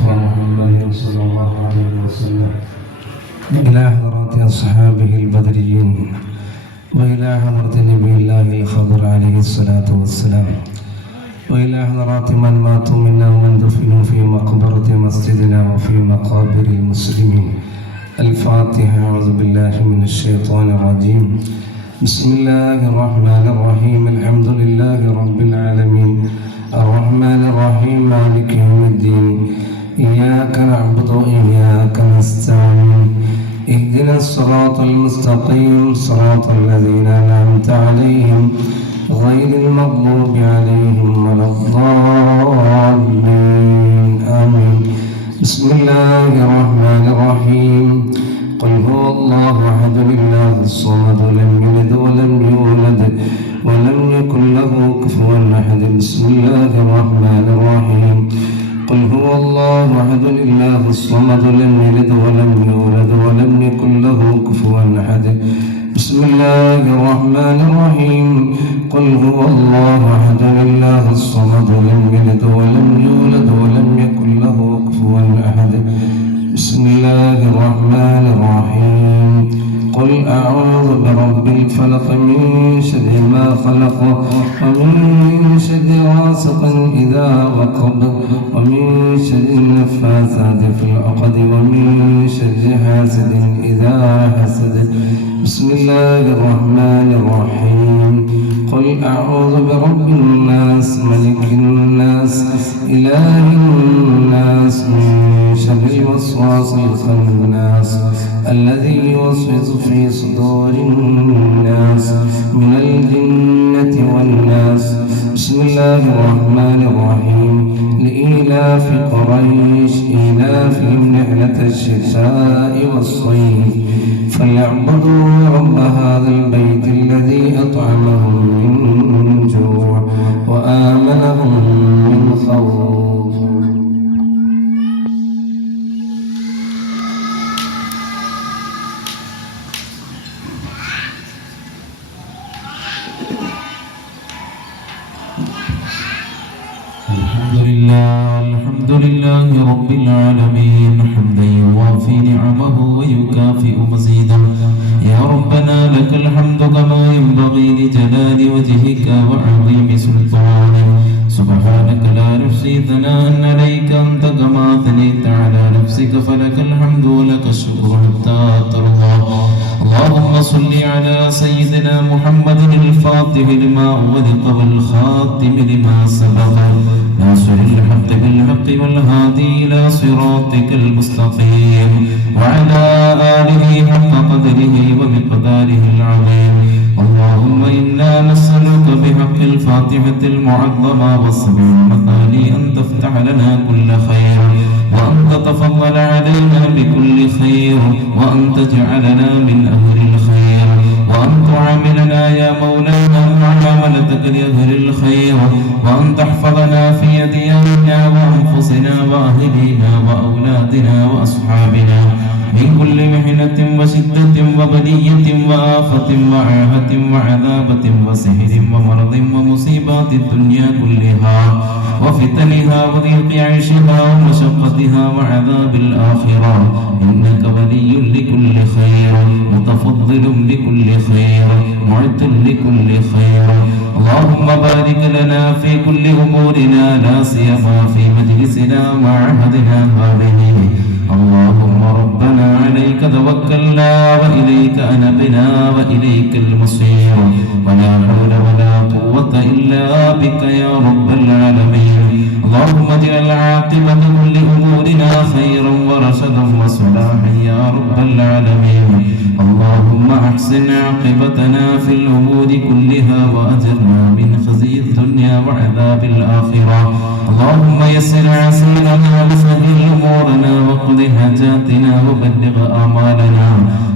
المصطفى محمد صلى الله عليه وسلم إلى حضرات أصحابه البدريين وإلى حضرة نبي الله الخضر عليه الصلاة والسلام وإلى حضرات من ماتوا منا ومن دفنوا في مقبرة مسجدنا وفي مقابر المسلمين. الفاتحة. أعوذ بالله من الشيطان الرجيم. بسم الله الرحمن الرحيم. الحمد لله رب العالمين الرحمن الرحيم مالك يوم الدين. إياك نعبد وإياك نستعين. اهدنا الصراط المستقيم صراط الذين أنعمت عليهم غير المغضوب عليهم ولا الضالين. آمين. بسم الله الرحمن الرحيم. قل هو الله أحد الله الصمد لم يلد ولم يولد ولم يكن له كفوا أحد. بسم الله الرحمن الرحيم. قل هو الله أحد الله الصمد لم يلد ولم يولد ولم يكن له كفوا أحد. بسم الله الرحمن الرحيم. قل هو الله أحد الله الصمد لم يلد ولم يولد ولم يكن له كفوا أحد. بسم الله الرحمن الرحيم. قل أعوذ برب الفلق من شر ما خلق ومن شر غاسق إذا وقب ومن شر النفاثات في العقد ومن شر حاسد إذا حسد. بسم الله الرحمن الرحيم. قل أعوذ برب الناس ملك الناس إله الناس من شر الوسواس الخناس الذي يوسوس في صدور الناس من الجنة والناس. بسم الله الرحمن الرحيم. لإيلاف قريش إيلافهم رحلة الشتاء والصيف فليعبدوا رب هذا البيت الذي أطعمهم من جوع وآمنهم من خوف. الحمد لله رب العالمين حمدا يوافي نعمه ويكافئ مزيدا. يا ربنا لك الحمد كما ينبغي لجلال وجهك وعظيم سلطانك. سبحانك لا نحصي ثناء عليك أنت كما أثنيت على نفسك فلك الحمد ولك الشكر حتى ترضى. اللهم صل على سيدنا محمد الفاتح لما أغلق والخاتم لما سبق ناصر الحق بالحق والهادي إلى صراطك المستقيم وعلى آله حق قدره ومقداره العظيم. اللهم إنا نسألك بحق الفاتحة المعظمة والسبع المثاني أن تفتح لنا كل خير وأن تتفضل علينا بكل خير وأن تجعلنا من أهل الخير وأن تعاملنا يا مولانا معاملتك لأهل الخير وأن تحفظنا في أدياننا وأنفسنا وأهلنا وأولادنا وأصحابنا من كل محنة وشدة وبلية وآفة وعاهة وعذابة وسحر ومرض ومصيبات الدنيا كلها وفتنها وضيق عيشها ومشقتها وعذاب الآخرة. إنك ولي لكل خير متفضل بكل خير معد لكل خير. اللهم بارك لنا في كل أمورنا لا سيما في مجلسنا وعهدنا هذه. اللهم ربنا عليك توكلنا وإليك أنبنا وإليك المصير ولا حول ولا قوة إلا بك يا رب العالمين. اللهم اجعل عاقبة كل أمورنا خيرا ورشدا وصلاحا يا رب العالمين. اللهم أحسن عاقبتنا في الأمور كلها وأجرنا من خزي الدنيا وعذاب الآخرة. اللهم يسر عسيرنا وسهل أمورنا وقض حاجاتنا وبلغ آمالنا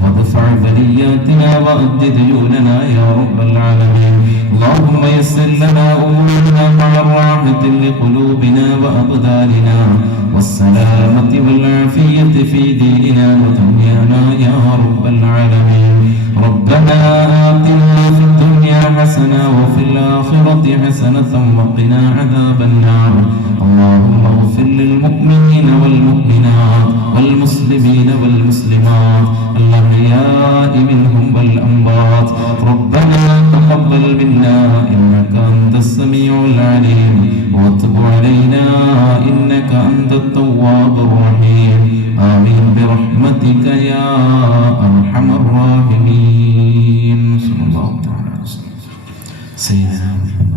وادفع بلياتنا وأد ديوننا يا رب العالمين. اللهم يسر لنا أمورنا مع الراحة لقلوبنا وأبداننا والسلامة والعافية في ديننا ودنيانا يا رب العالمين. ربنا آتنا في الدنيا حسنة وفي الآخرة حسنة وقنا عذاب النار. اللهم اغفر للمؤمنين والمؤمنات والمسلمين والمسلمات الأحياء منهم والأموات ربنا تقبل منا إنك أنت السميع العليم وتب علينا إنك أنت التواب الرحيم آمين برحمتك يا أرحم الراحمين صلى الله عليه وسلم سيدنا محمد.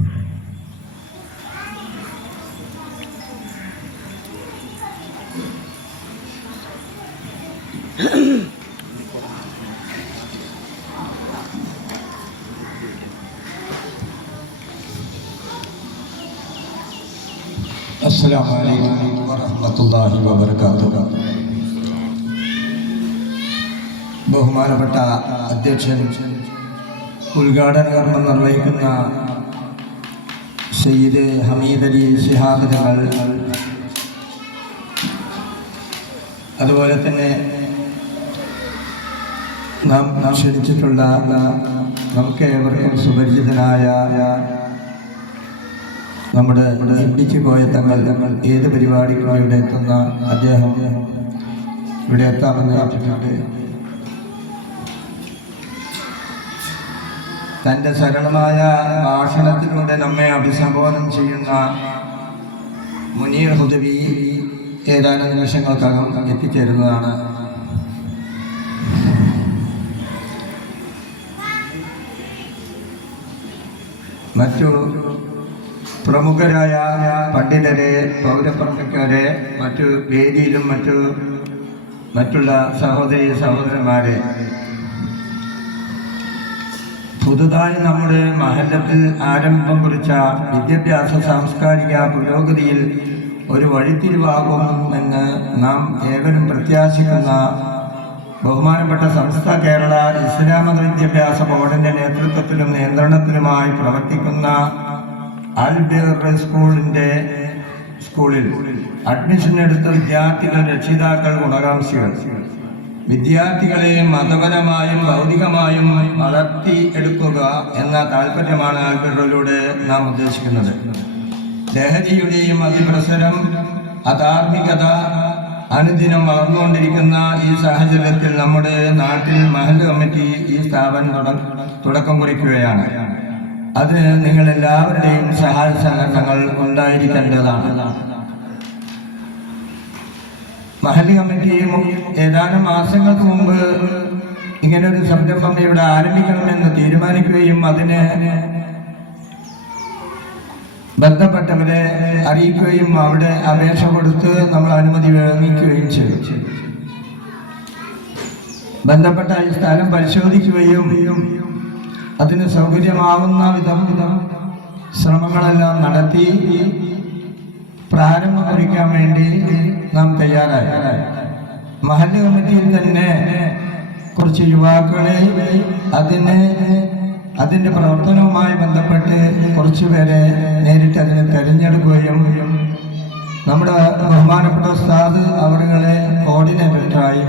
അസ്സലാമു അലൈക്കും വറഹ്മത്തുള്ളാഹി വബറകാതുഹു. ബഹുമാനപ്പെട്ട അധ്യക്ഷൻ, ഉദ്ഘാടന കർമ്മം നിർവഹിക്കുന്ന സയ്യിദ് ഹമീദ് അലി ശിഹാബ് തങ്ങൾ, അതുപോലെ തന്നെ നാം ക്ഷണിച്ചിട്ടുള്ള നമുക്ക് ഏവർക്കും സുപരിചിതനായ നമ്മുടെ ഇടിച്ചു പോയ തങ്ങൾ ഏത് പരിപാടിക്കും ഇവിടെ എത്തുന്ന അദ്ദേഹം ഇവിടെ എത്താമെന്ന് പറഞ്ഞിട്ടുണ്ട്. തൻ്റെ സരളമായ ഭാഷണത്തിലൂടെ നമ്മെ അഭിസംബോധന ചെയ്യുന്ന മുനീർ ഹുദവി ഏതാനും നിമിഷങ്ങൾക്കകം എത്തിച്ചേരുന്നതാണ്. മറ്റു പ്രമുഖരായ പണ്ഡിതരെ, പൗരപ്രമുഖരെ, മറ്റു വേദിയിലും മറ്റുള്ള സഹോദരി സഹോദരന്മാരെ, പുതുതായി നമ്മുടെ മഹല്ലത്തിൽ ആരംഭം കുറിച്ച വിദ്യാഭ്യാസ സാംസ്കാരിക പുരോഗതിയിൽ ഒരു വഴിത്തിരിവാകുമെന്ന് നാം ഏവരും പ്രത്യാശിക്കുന്ന ബഹുമാനപ്പെട്ട സംസ്ഥ കേരള ഇസ്ലാം മത വിദ്യാഭ്യാസ ബോർഡിൻ്റെ നേതൃത്വത്തിലും നിയന്ത്രണത്തിലുമായി പ്രവർത്തിക്കുന്ന അൽബിർ സ്കൂളിൽ അഡ്മിഷൻ എടുത്ത വിദ്യാർത്ഥികൾ, രക്ഷിതാക്കൾ, ഗുണകാംക്ഷികൾ, വിദ്യാർത്ഥികളെ മതപരമായും ഭൗതികമായും വളർത്തി എടുക്കുക എന്ന താല്പര്യമാണ് അൽബിറിലൂടെ നാം ഉദ്ദേശിക്കുന്നത്. ലഹരിയുടെയും അതിപ്രസരം, അധാർമികത അനുദിനം വളർന്നുകൊണ്ടിരിക്കുന്ന ഈ സാഹചര്യത്തിൽ നമ്മുടെ നാട്ടിൽ മഹല്ല് കമ്മിറ്റി ഈ സ്ഥാപനം തുടക്കം കുറിക്കുകയാണ്. അതിന് നിങ്ങളെല്ലാവരുടെയും സഹായ സഹകരണങ്ങൾ ഉണ്ടായിരിക്കേണ്ടതാണ്. മഹല്ല് കമ്മിറ്റിയും ഏതാനും മാസങ്ങൾക്ക് മുമ്പ് ഇങ്ങനൊരു സംരംഭം ഇവിടെ ആരംഭിക്കണമെന്ന് തീരുമാനിക്കുകയും അതിന് ബന്ധപ്പെട്ടവരെ അറിയിക്കുകയും അവിടെ അപേക്ഷ കൊടുത്ത് നമ്മൾ അനുമതി വാങ്ങിക്കുകയും ചെയ്തു. ബന്ധപ്പെട്ട ഈ സ്ഥലം പരിശോധിക്കുകയും അതിന് സൗകര്യമാവുന്ന വിധം ശ്രമങ്ങളെല്ലാം നടത്തി പ്രാരംഭം കുറിക്കാൻ വേണ്ടി നാം തയ്യാറായി. മഹല്ല് കമ്മിറ്റിയിൽ തന്നെ കുറച്ച് യുവാക്കളെ അതിൻ്റെ പ്രവർത്തനവുമായി ബന്ധപ്പെട്ട് കുറച്ചു പേരെ നേരിട്ട് അതിനെ തിരഞ്ഞെടുക്കുകയും നമ്മുടെ ബഹുമാനപ്പെട്ട ഉസ്താദ് അവരുകളെ കോർഡിനേറ്ററായി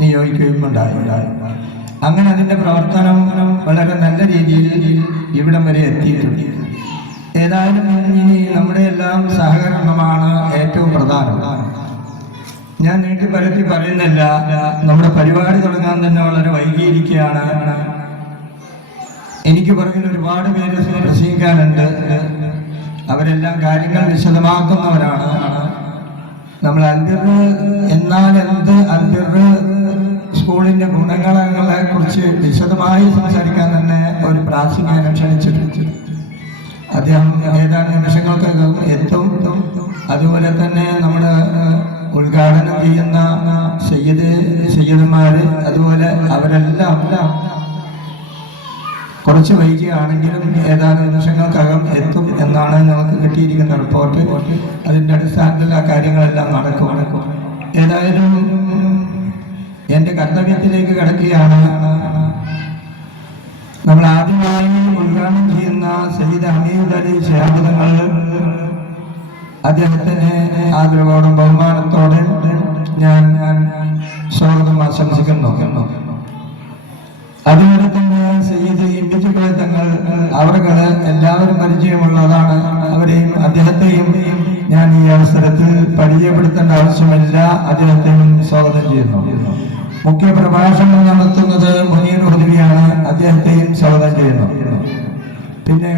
നിയോഗിക്കുകയും ഉണ്ടായി. അങ്ങനെ അതിൻ്റെ പ്രവർത്തനം വളരെ നല്ല രീതിയിൽ ഇവിടം വരെ എത്തിയിട്ടുണ്ട്. ഏതായാലും ഇനി നമ്മുടെ എല്ലാം സഹകരണമാണ് ഏറ്റവും പ്രധാനം. ഞാൻ നീട്ടിപ്പരത്തി പറയുന്നില്ല, നമ്മുടെ പരിപാടി തുടങ്ങാൻ തന്നെ വളരെ വൈകിയിരിക്കുകയാണ്. എനിക്ക് പുറകിൽ ഒരുപാട് പേര് പ്രസംഗിക്കാനുണ്ട്. അവരെല്ലാം കാര്യങ്ങൾ വിശദമാക്കുന്നവരാണ്. നമ്മൾ അൽബിർ എന്നാൽ എന്ത്, അൽബിർ സ്കൂളിൻ്റെ ഗുണങ്ങളെ കുറിച്ച് വിശദമായി സംസാരിക്കാൻ തന്നെ ഒരു പ്രാസംഗികനെ ക്ഷണിച്ചിട്ടുണ്ട്. അദ്ദേഹം ഏതാനും നിമിഷങ്ങൾക്കകം എത്തും. അതുപോലെ തന്നെ നമ്മുടെ ഉദ്ഘാടനം ചെയ്യുന്ന സയ്യിദന്മാർ, അതുപോലെ അവരെല്ലാം കുറച്ച് വൈകിയാണെങ്കിലും ഏതാനും നിമിഷങ്ങൾക്കകം എത്തും എന്നാണ് ഞങ്ങൾക്ക് കിട്ടിയിരിക്കുന്ന റിപ്പോർട്ട്. അതിൻ്റെ അടിസ്ഥാനത്തിൽ ആ കാര്യങ്ങളെല്ലാം നടക്കും. ഏതായാലും എൻ്റെ കർത്തവ്യത്തിലേക്ക് കിടക്കുകയാണ്. നമ്മൾ ആദ്യമായി ഉദ്ഘാടനം ചെയ്യുന്ന സയ്യിദ് ഹമീദ് അലി ശിഹാബ് തങ്ങൾ, അദ്ദേഹത്തിന് ആദരവോടും ബഹുമാനത്തോടെ ഞാൻ സ്വാഗതം ആശംസിക്കുന്നു. അതുപോലെ തന്നെ സയ്യിദ് ഇടിച്ചു പോയ തങ്ങൾ, അവർക്ക് എല്ലാവരും പരിചയമുള്ളതാണ്. അവരെയും അദ്ദേഹത്തെയും ഞാൻ ഈ അവസരത്തിൽ പരിചയപ്പെടുത്തേണ്ട ആവശ്യമില്ല, അദ്ദേഹത്തെയും സ്വാഗതം ചെയ്യുന്നു. മുഖ്യ പ്രഭാഷണം നടത്തുന്നത് മുനീർ ഹുദവിയാണ്, അദ്ദേഹത്തെയും സ്വാഗതം ചെയ്യുന്നു. പിന്നെ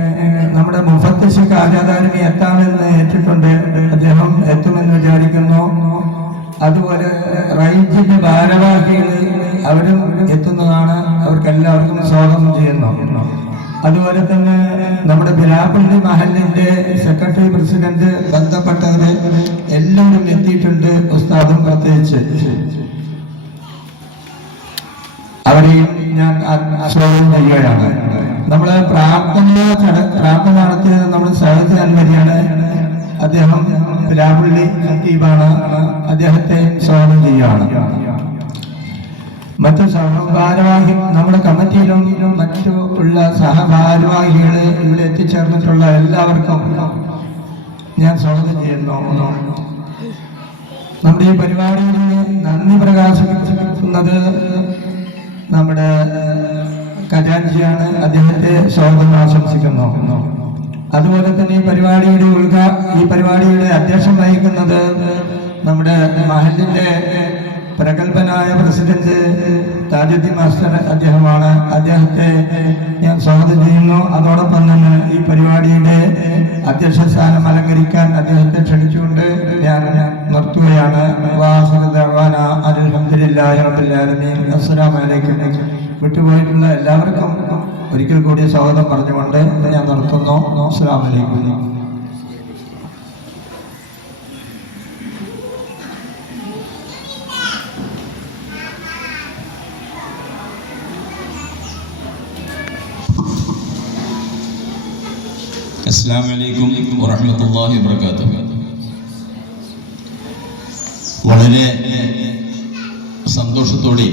നമ്മുടെ മുഫത്തിശ് കാജാദാരിമി എത്താമെന്ന് ഏറ്റിട്ടുണ്ട്, അദ്ദേഹം എത്തുമെന്ന് വിചാരിക്കുന്നു. അതുപോലെ റൈജിന്റെ ഭാരവാഹികൾ അവരും എത്തുന്നതാണ്, അവർക്കെല്ലാവർക്കും സ്വാഗതം ചെയ്യുന്നു. അതുപോലെ തന്നെ നമ്മുടെ ബിലാപ്പള്ളി മഹലിന്റെ സെക്രട്ടറി പ്രസിഡന്റ് ബന്ധപ്പെട്ടവര് എല്ലാവരും എത്തിയിട്ടുണ്ട്, ഉസ്താദും പ്രത്യേകിച്ച്. അവരെയും ഞാൻ സ്വാഗതം ചെയ്യുകയാണ്. നമ്മള് പ്രാർത്ഥന നടത്തിയത് നമ്മുടെ സയ്യിദ് അൻവരിയാണ്, അദ്ദേഹം ബിലാപ്പള്ളി ഖത്തീബാണ്, അദ്ദേഹത്തെ സ്വാഗതം ചെയ്യുകയാണ്. മറ്റു സഹഭാരവാഹി നമ്മുടെ കമ്മിറ്റിയിലും മറ്റു ഉള്ള സഹഭാരവാഹികൾ ഇവിടെ എത്തിച്ചേർന്നിട്ടുള്ള എല്ലാവർക്കും ഞാൻ സ്വാഗതം ചെയ്യുന്നു. നമ്മുടെ ഈ പരിപാടിയിൽ നന്ദി പ്രകാശിപ്പിക്കുന്നത് നമ്മുടെ ഖജാൻജിയാണ്, അദ്ദേഹത്തെ സ്വാഗതം ആശംസിക്കുന്നു. അതുപോലെ തന്നെ ഈ പരിപാടിയുടെ അധ്യക്ഷം വഹിക്കുന്നത് നമ്മുടെ മഹലിന്റെ പ്രഗത്ഭനായ പ്രസിഡന്റ് താജുദ്ദീൻ മാസ്റ്റർ അദ്ദേഹമാണ്, അദ്ദേഹത്തെ ഞാൻ സ്വാഗതം ചെയ്യുന്നു. അതോടൊപ്പം തന്നെ ഈ പരിപാടിയുടെ അധ്യക്ഷ സ്ഥാനം അലങ്കരിക്കാൻ അദ്ദേഹത്തെ ക്ഷണിച്ചുകൊണ്ട് ഞാൻ നിർത്തുകയാണ്. അസ്സലാമു അലൈക്കും. വിട്ടുപോയിട്ടുള്ള എല്ലാവർക്കും ഒരിക്കൽ കൂടി സ്വാഗതം പറഞ്ഞുകൊണ്ട് ഞാൻ നിർത്തുന്നു. അസ്സലാമു അലൈക്കും. അസ്സലാമു അലൈക്കും വറഹ്മത്തുള്ളാഹി വബറകാതുഹു. വളരെ സന്തോഷത്തോടെ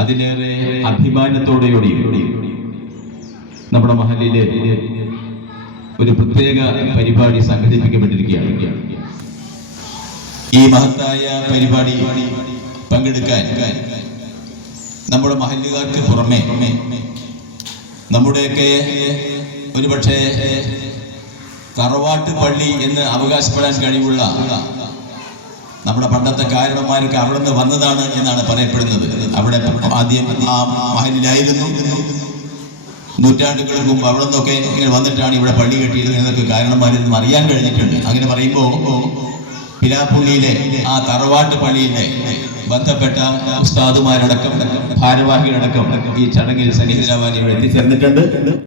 അതിലേറെ അഭിമാനത്തോടെ നമ്മുടെ മഹലിലെ ഒരു പ്രത്യേക പരിപാടി സംഘടിപ്പിക്കപ്പെട്ടിരിക്കുകയാണ്. ഈ മഹത്തായ പരിപാടി പങ്കെടുക്കാൻ നമ്മുടെ മഹല്ലുകാർക്ക് പുറമെ നമ്മുടെയൊക്കെ ഒരുപക്ഷെ തറവാട്ട് പള്ളി എന്ന് അവകാശപ്പെടാൻ കഴിവുള്ള നമ്മുടെ പണ്ടത്തെ കാരണന്മാരൊക്കെ അവിടെ നിന്ന് വന്നതാണ് എന്നാണ് പറയപ്പെടുന്നത്. അവിടെ ആദ്യം ആ മഹലിലായിരുന്നു, നൂറ്റാണ്ടുകൾക്ക് മുമ്പ് അവിടെ നിന്നൊക്കെ ഇങ്ങനെ വന്നിട്ടാണ് ഇവിടെ പള്ളി കെട്ടിയത് എന്നൊക്കെ കാരണന്മാരിൽ നിന്നും അറിയാൻ കഴിഞ്ഞിട്ടുണ്ട്. അങ്ങനെ പറയുമ്പോൾ പിലാപ്പുള്ളിയിലെ ആ തറവാട്ട് പള്ളിയിലെ ബന്ധപ്പെട്ട ഉസ്താദുമാരടക്കം ഭാരവാഹികളടക്കം ഈ ചടങ്ങിൽ സന്നിഹിതരാവാൻ ഇവിടെ എത്തിച്ചേർന്നിട്ടുണ്ട്.